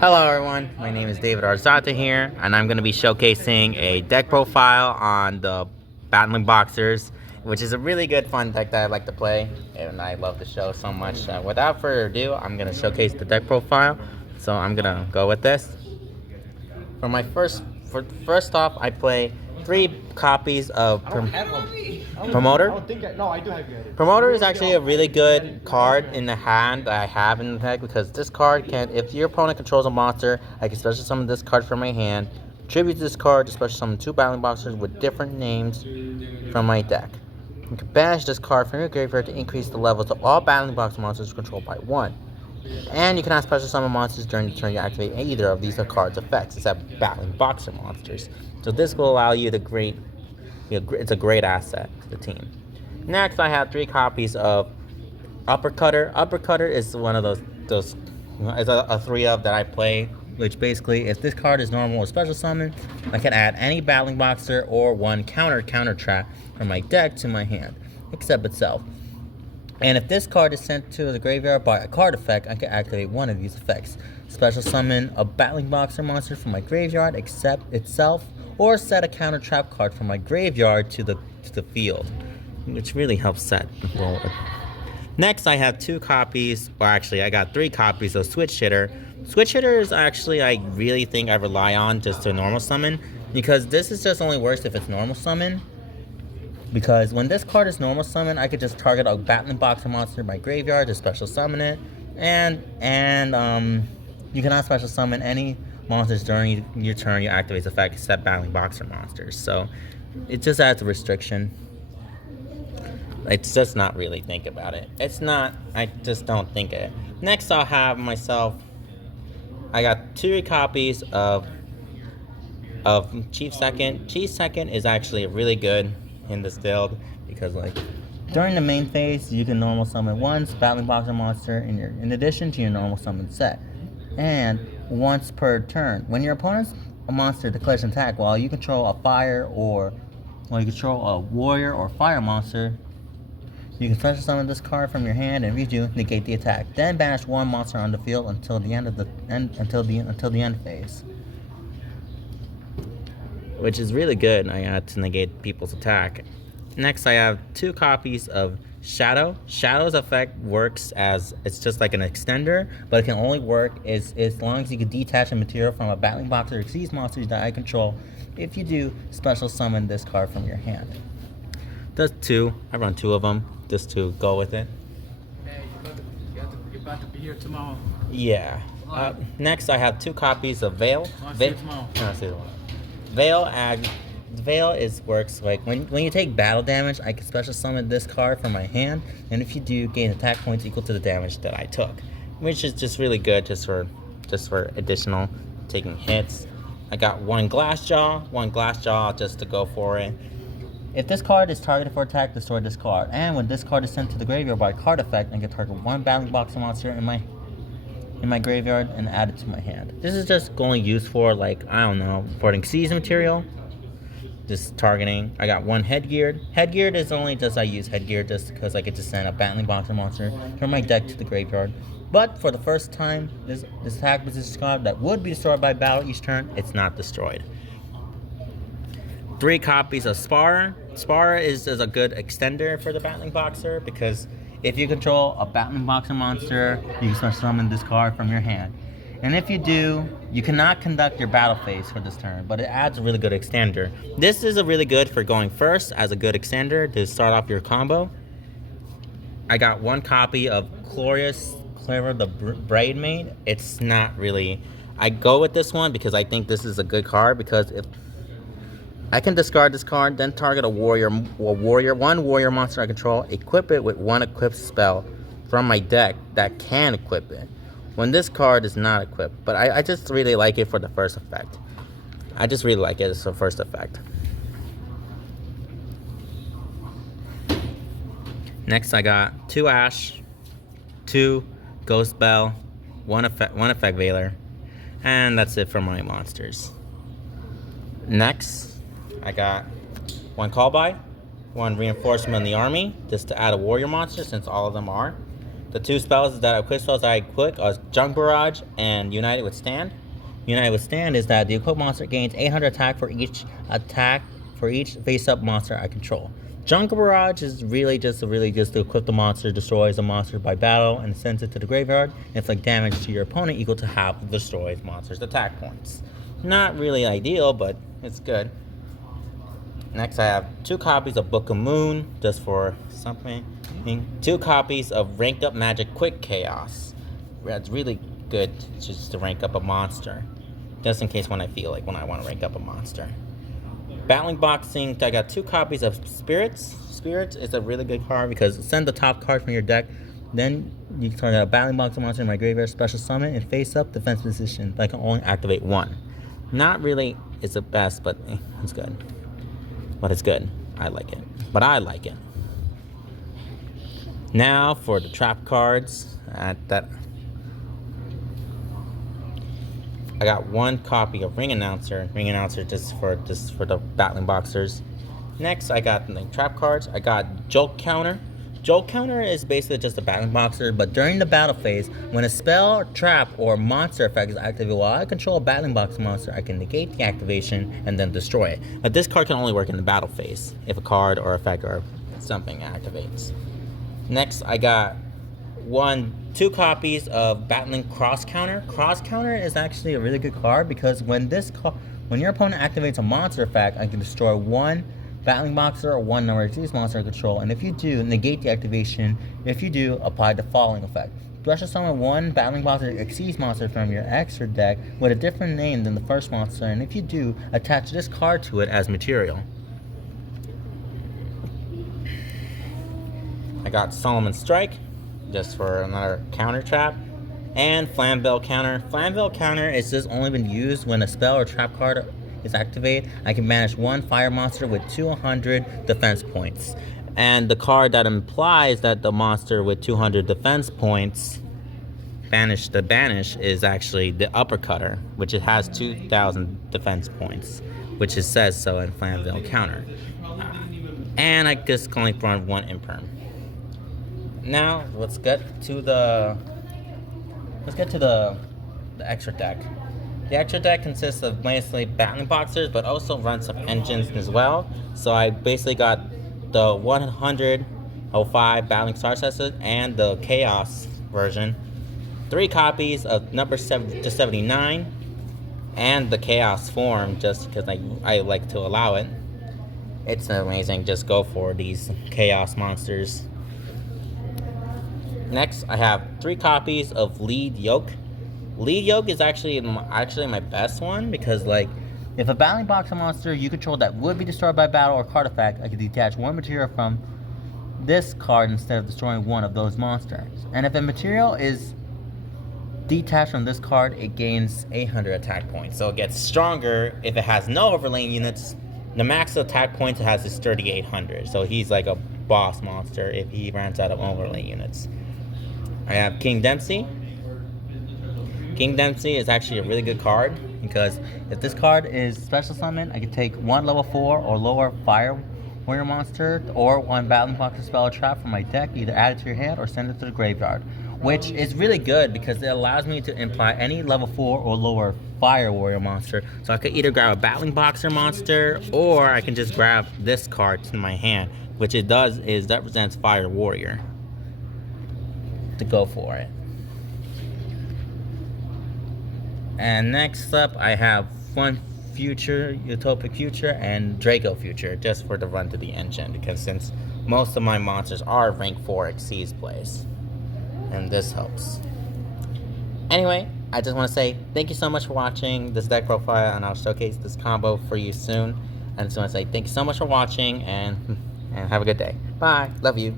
Hello everyone, my name is David Arzata here, and I'm going to be showcasing a deck profile on the Battlin Boxers, which is a really good fun deck that I like to play, and I love the show so much. Without further ado, I'm going to showcase the deck profile, so I'm going to go with this. First off, I play 3 copies of Promoter. No, I do have you. Promoter is actually a really good card in the hand that I have in the deck because this card can, if your opponent controls a monster, I can special summon this card from my hand, tribute this card to special summon 2 Battlin Boxers with different names from my deck. You can banish this card from your graveyard to increase the levels of all Battlin Boxer monsters controlled by 1. And you cannot special summon monsters during the turn you activate either of these cards' effects, except Battlin Boxer monsters. So this will allow you it's a great asset to the team. Next, I have 3 copies of Uppercutter. Uppercutter is one of those it's a 3 of that I play, which basically, if this card is normal or special summon, I can add any Battling Boxer or 1 counter trap from my deck to my hand, except itself. And if this card is sent to the graveyard by a card effect, I can activate one of these effects. Special summon a Battling Boxer monster from my graveyard, except itself, or set a counter trap card from my graveyard to the field, which really helps set the forward. Next, I have 2 copies, or actually, I got 3 copies of Switch Hitter. Switch Hitter is actually, I really think I rely on just to normal summon, because this is just only works if it's normal summon. Because when this card is normal summon, I could just target a Battlin Boxer monster in my graveyard to special summon it, and you cannot special summon any monsters during your turn you activate the effect except Battling Boxer monsters. So it just adds a restriction. It's just not really think about it. It's not. I just don't think it. Next, I'll have myself. I got 2 copies of Chief Second. Chief Second is actually really good in this build because during the main phase you can normal summon 1 Battling Boxer monster in addition to your normal summon set, and once per turn when your opponent's monster declares an attack while you control a fire or you control a warrior or fire monster, you can special summon this card from your hand, and if you do, negate the attack. Then banish 1 monster on the field until the end phase, which is really good. I had to negate people's attack. Next, I have 2 copies of Shadow. Shadow's effect works as, it's just like an extender, but it can only work as long as you can detach a material from a Battling Boxer or Xyz monsters that I control. If you do, special summon this card from your hand. That's 2. I run 2 of them just to go with it. Hey, you're about to be here tomorrow. Yeah. Next, I have 2 copies of Veil. Veil works like when you take battle damage, I can special summon this card from my hand, and if you do, gain attack points equal to the damage that I took, which is just really good just for additional taking hits. I got 1 glass jaw just to go for it. If this card is targeted for attack, destroy this card, and when this card is sent to the graveyard by card effect, I can target 1 Battling Boxer monster in my graveyard and add it to my hand. This is just only used for, like, I don't know, for an Xyz material. Just targeting. I got 1 Headgeared. Headgeared is only just I use Headgear just because I get to send a Battling Boxer monster from my deck to the graveyard. But for the first time, this attack position card that would be destroyed by battle each turn, it's not destroyed. 3 copies of Spara. Spara is a good extender for the Battling Boxer because if you control a Battling Boxer monster, you can special summon this card from your hand. And if you do, you cannot conduct your battle phase for this turn, but it adds a really good extender. This is a really good for going first as a good extender to start off your combo. I got 1 copy of Clara the Braidmaid. It's not really. I go with this one because I think this is a good card because if I can discard this card, then target one warrior monster I control, equip it with 1 equipped spell from my deck that can equip it when this card is not equipped. But I just really like it for the first effect. I just really like it as the first effect. Next, I got 2 Ash, 2 Ghost Bell, 1 effect Veiler, and that's it for my monsters. Next, I got 1 Call By, 1 Reinforcement in the Army, just to add a warrior monster since all of them are. The two spells that are quick spells that I quick are Junk Barrage and United Withstand. United Withstand is that the equipped monster gains 800 attack for each face-up monster I control. Junk Barrage is really just to equip the monster, destroys the monster by battle, and sends it to the graveyard, and inflict damage to your opponent equal to half of the destroyed monster's attack points. Not really ideal, but it's good. Next, I have 2 copies of Book of Moon, just for something. 2 copies of Ranked Up Magic Quick Chaos. That's really good just to rank up a monster, just in case when I want to rank up a monster. Battlin Boxing, I got 2 copies of Spirits. Spirits is a really good card because send the top card from your deck, then you can target a Battlin Boxer monster in my graveyard, special summon, and face up defense position. I can only activate 1. Not really is the best, but it's good. But it's good. I like it. But I like it. Now for the trap cards. I got 1 copy of Ring Announcer. Ring Announcer just for the Battlin Boxers. Next, I got the trap cards. I got Jolt Counter. Jolt Counter is basically just a Battlin Boxer, but during the battle phase, when a spell, trap, or monster effect is activated while I control a Battlin Boxer monster, I can negate the activation and then destroy it. But this card can only work in the battle phase if a card or effect or something activates. Next, I got 2 copies of Battlin Cross Counter. Cross Counter is actually a really good card because when your opponent activates a monster effect, I can destroy 1 Battlin Boxer or 1 number of these monster control, and if you do, negate the activation. If you do, apply the following effect. Special summon 1 Battlin Boxer Exceeds monster from your extra deck with a different name than the first monster, and if you do, attach this card to it as material. I got Solomon Strike, just for another counter trap, and Flamvell Counter. Flamvell Counter is just only been used when a spell or trap card is activated. I can banish 1 fire monster with 200 defense points. And the card that implies that the monster with 200 defense points banish is actually the Uppercutter, which it has 2,000 defense points, which it says so in Flamvell Counter. And I just only run 1 Imperm. Now let's get to the extra deck. The extra deck consists of mostly Battlin Boxers, but also runs some engines as well. So I basically got the 105 Battling Star Sets and the Chaos version. 3 copies of number 7 to 79 and the Chaos form, just because I like to allow it. It's amazing. Just go for these Chaos monsters. Next, I have 3 copies of Lead Yoke. Lead Yoke is actually my best one because, if a Battling Boxer monster you control that would be destroyed by battle or card effect, I can detach 1 material from this card instead of destroying 1 of those monsters. And if a material is detached from this card, it gains 800 attack points. So it gets stronger if it has no overlaying units. The max attack points it has is 3,800. So he's like a boss monster if he runs out of overlay units. I have King Dempsey. King Dempsey is actually a really good card because if this card is special summon, I can take 1 level 4 or lower fire warrior monster or 1 Battlin Boxer spell or trap from my deck, either add it to your hand or send it to the graveyard, which is really good because it allows me to imply any level 4 or lower fire warrior monster. So I could either grab a Battlin Boxer monster or I can just grab this card to my hand, which it does is represents fire warrior to go for it. And next up, I have Fun Future, Utopic Future, and Draco Future, just for the run to the engine, because since most of my monsters are rank 4 Exceeds plays, and this helps. Anyway, I just want to say thank you so much for watching this deck profile, and I'll showcase this combo for you soon. And I just want to say thank you so much for watching, and have a good day. Bye. Love you.